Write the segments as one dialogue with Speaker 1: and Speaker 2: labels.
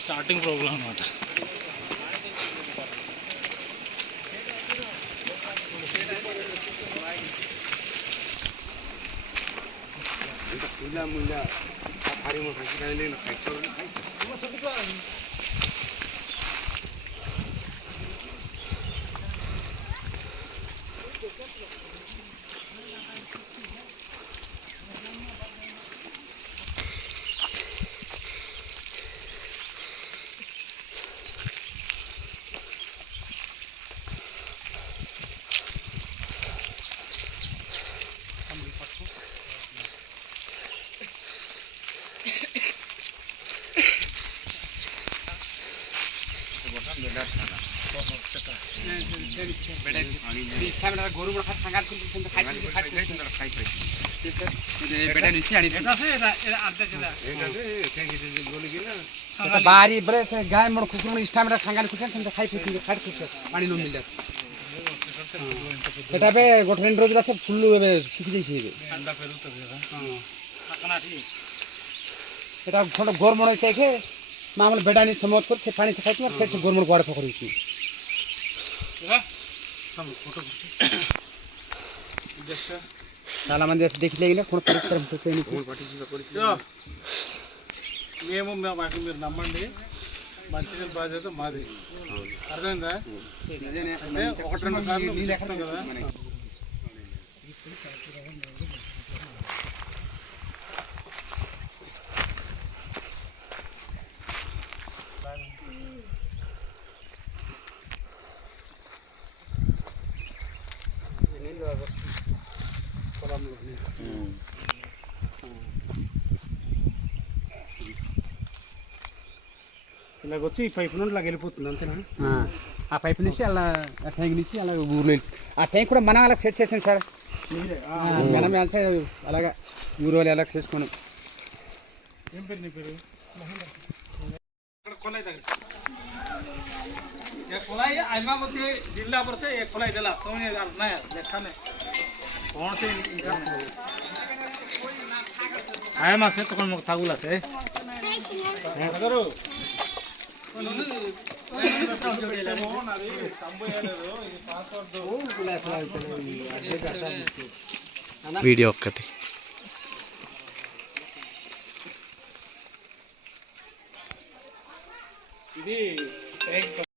Speaker 1: Starting programme అనమాట
Speaker 2: ಬಾರಿ ಬರೇ ಗಾಯ ಮಾಡಿ ಕುಕ್ಕೊಂಡು ಇಷ್ಟ ಮಾಡ್ರೆ ಹಂಗಾನ ಕುಕ್ಕೊಂಡು ಖಾಯ್ ಕುಕ್ಕೊಂಡು ಖಾಟ್ ಕುಕ್ಕ ಪಾಣಿ ನು ಮಿಲ್ಲ बेटा बे गोठरेन रोज सब फुल बे सुखी जैसे बे ठंडा पे रुत बे हां सकना ठीक बेटा थोड़ा गोर मोड़ के के मामले बेटा ने समोत पर से पानी से खाई तुम से गोर मोड़ गोर फकरी की
Speaker 1: हां
Speaker 2: చాలా మంది అసలు దిగలేగినా కొన్ని పరిశ్రమ
Speaker 1: మేము మాకు మీరు నమ్మండి. మంచినీళ్ళ బాధ్యత మాది. అర్థమైందా? ఒకటి రెండు సార్లు కదా.
Speaker 2: ఇలాగ వచ్చి ఈ పైపు నుండి ఇలాగ వెళ్ళిపోతుంది అంతేనా ఆ పైపు నుంచి అలా ఆ ట్యాంక్ నుంచి అలా ఊర్లో వెళ్ళి ఆ ట్యాంక్ కూడా మనం అలా సెట్ చేసాం సార్ ఆ, మనం అంటే అలాగా ఊరు వాళ్ళు అలా చేసుకున్నాం
Speaker 1: ఏం పేరు నీ పేరు खोलाई तक ये खोलाई आइमावती जिला पर से एक खोलाई दिला तो ये नया देखा नहीं कौन से इनका आया मासे तो कौन मुख थागुला से हैं करो
Speaker 3: వీడియో ఒక్కటి
Speaker 1: ఇది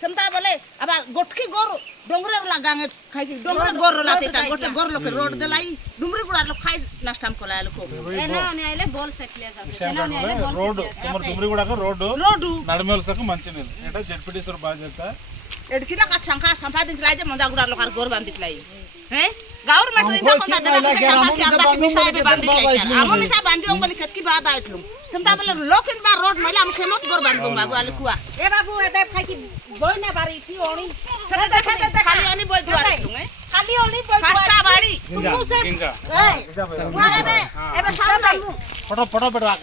Speaker 1: ସେନ୍ତା बोले
Speaker 4: ଆବା
Speaker 1: गोटकी गोर डोंगरे वाला गांगे
Speaker 4: खाई डोंगरे गोर रला ते का गोटे गोर लोके रोड दलाई डुमरे गुड़ा लोग खाई नाश्ता को लाया लोको एना ने आइले बोल सकले सब एना ने आइले बोल रोड तुमर डुमरे गुड़ा ಗೌರ್ಮೆಂಟ್ ಅಮಿಷ ಬಂದಿ ಒಬ್ಬನ ಕಟ್ಕಿ ಬಾದ
Speaker 5: ಇಟ್ಲು ತಮ್ತಾಬಲ್ಲ ಲೋಕಿನ ಬಾ ರೋಡ್ ಮೇಲೆ ಅಮಿಷ ಮತ್ ಗೋರ್
Speaker 4: ಬಂದು ಬಾಬು ಅಲ್ಲಿ ಕುವ ಏ ಬಾಬು ಎದೆ ಫಾಕಿ ಬೋಯ್ನ
Speaker 5: ಬಾರಿ ಇಟ್ಟಿ ಓಣಿ
Speaker 4: ಖಾಲಿ ಓಣಿ
Speaker 5: ಬೋಯ್ದು
Speaker 1: ಖಾಲಿ
Speaker 5: ಓಣಿ
Speaker 4: ಬೋಯ್ದು ಕಷ್ಟ ಬಾಡಿ ತುಮು
Speaker 1: ಸೆ ಏ ಎಬೆ ಸಾಲ ಫಟೋ ಫಟೋ ಬಿಡವಾಕ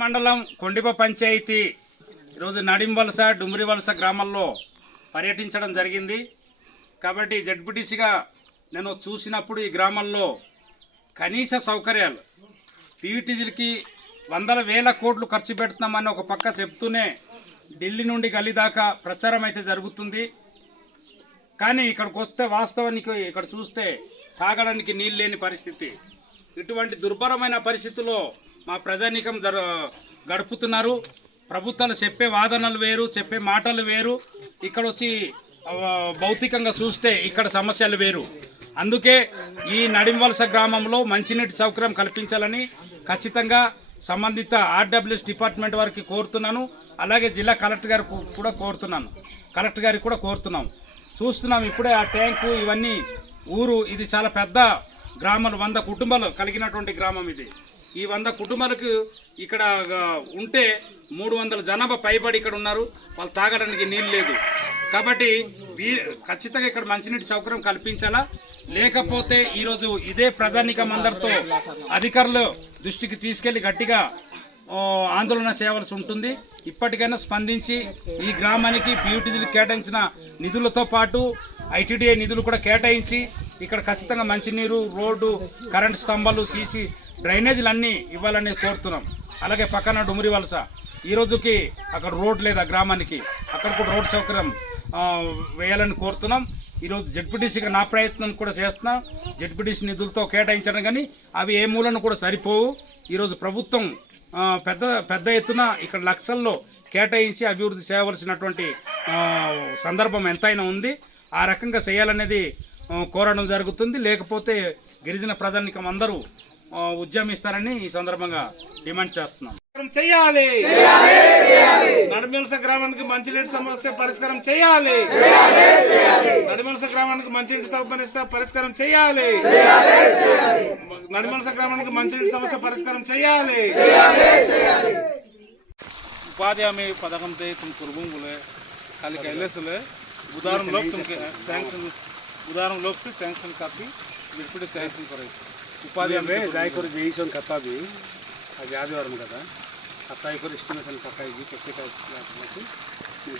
Speaker 6: మండలం కొండిప పంచాయతీ ఈరోజు నడింవలస డుమ్రివలస గ్రామంలో గ్రామాల్లో పర్యటించడం జరిగింది. కాబట్టి జడ్పీటీసీగా నేను చూసినప్పుడు ఈ గ్రామంలో కనీస సౌకర్యాలు పీఈటీజీలకి వందల వేల కోట్లు ఖర్చు పెడుతున్నామని ఒక పక్క చెప్తూనే ఢిల్లీ నుండి గల్లీ దాకా ప్రచారం అయితే జరుగుతుంది. కానీ ఇక్కడికి వస్తే వాస్తవానికి ఇక్కడ చూస్తే తాగడానికి నీళ్ళు లేని పరిస్థితి. ఇటువంటి దుర్భరమైన పరిస్థితుల్లో మా ప్రజానీకం జర గడుపుతున్నారు. ప్రభుత్వాలు చెప్పే వాదనలు వేరు చెప్పే మాటలు వేరు. ఇక్కడ వచ్చి భౌతికంగా చూస్తే ఇక్కడ సమస్యలు వేరు. అందుకే ఈ నడింవలస గ్రామంలో మంచినీటి సౌకర్యం కల్పించాలని ఖచ్చితంగా సంబంధిత ఆర్డబ్ల్యూఎస్ డిపార్ట్మెంట్ వారికి కోరుతున్నాను. అలాగే జిల్లా కలెక్టర్ గారికి కూడా కోరుతున్నాను. కలెక్టర్ గారికి కూడా కోరుతున్నాం. చూస్తున్నాం ఇప్పుడే ఆ ట్యాంకు ఇవన్నీ ఊరు ఇది చాలా పెద్ద గ్రామాలు వంద కుటుంబాలు కలిగినటువంటి గ్రామం ఇది. ఈ వంద కుటుంబాలకు ఇక్కడ ఉంటే మూడు వందల జనాభా పైబడి ఇక్కడ ఉన్నారు. వాళ్ళు తాగడానికి నీళ్ళు లేదు. కాబట్టి ఖచ్చితంగా ఇక్కడ మంచినీటి సౌకర్యం కల్పించాలా? లేకపోతే ఈరోజు ఇదే ప్రజానికం అందరితో అధికారులు దృష్టికి తీసుకెళ్ళి గట్టిగా ఆందోళన చేయవలసి ఉంటుంది. ఇప్పటికైనా స్పందించి ఈ గ్రామానికి పీయూటీజీలు కేటాయించిన నిధులతో పాటు ఐటీడీఐ నిధులు కూడా కేటాయించి ఇక్కడ ఖచ్చితంగా మంచినీరు రోడ్డు కరెంట్ స్తంభాలు సీసీ డ్రైనేజీలు అన్నీ ఇవ్వాలని కోరుతున్నాం. అలాగే పక్కన డుమురి వలస. ఈ రోజుకి అక్కడ రోడ్ లేదు ఆ గ్రామానికి అక్కడ కూడా రోడ్ సౌకర్యం వేయాలని కోరుతున్నాం. ఈరోజు జడ్పీటీసీగా నా ప్రయత్నం కూడా చేస్తున్నాం. జడ్పీటీసీ నిధులతో కేటాయించడం కానీ అవి ఏ మూలను కూడా సరిపోవు. ఈరోజు ప్రభుత్వం పెద్ద పెద్ద ఎత్తున ఇక్కడ లక్షల్లో కేటాయించి అభివృద్ధి చేయవలసినటువంటి సందర్భం ఎంతైనా ఉంది. ఆ రకంగా చేయాలనేది కోరడం జరుగుతుంది. లేకపోతే గిరిజన ప్రజానికం అందరూ ఉద్యమిస్తారని ఈ సందర్భంగా డిమాండ్ చేస్తున్నాం
Speaker 1: చేయాలి నడిమెలస గ్రామానికి మంచినీటి సమస్య పరిష్కారం చేయాలి నడిమెలస గ్రామానికి మంచినీటి సమస్య పరిష్కారం చేయాలి నడిమెలస గ్రామానికి మంచినీటి సమస్య పరిష్కారం చేయాలి ఉపాధి హామీ పథకంతో तुम कुर्बुम बोले खाली कहले से उदाहरण लोग तुमके सैंक्शन उदाहरण लोग से सैंक्शन काफी बिल्कुल सैंक्शन करे ఉపాధి హామీ
Speaker 2: జాయికూర చేయించాం కత్తాది అది ఆదివారం కదా. కత్తాయి కూడా ఎస్టిమేషన్ పక్కా ఇది టెక్నికల్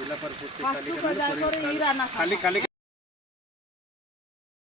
Speaker 2: జిల్లా పరిషత్ ఖాళీ ఖాళీ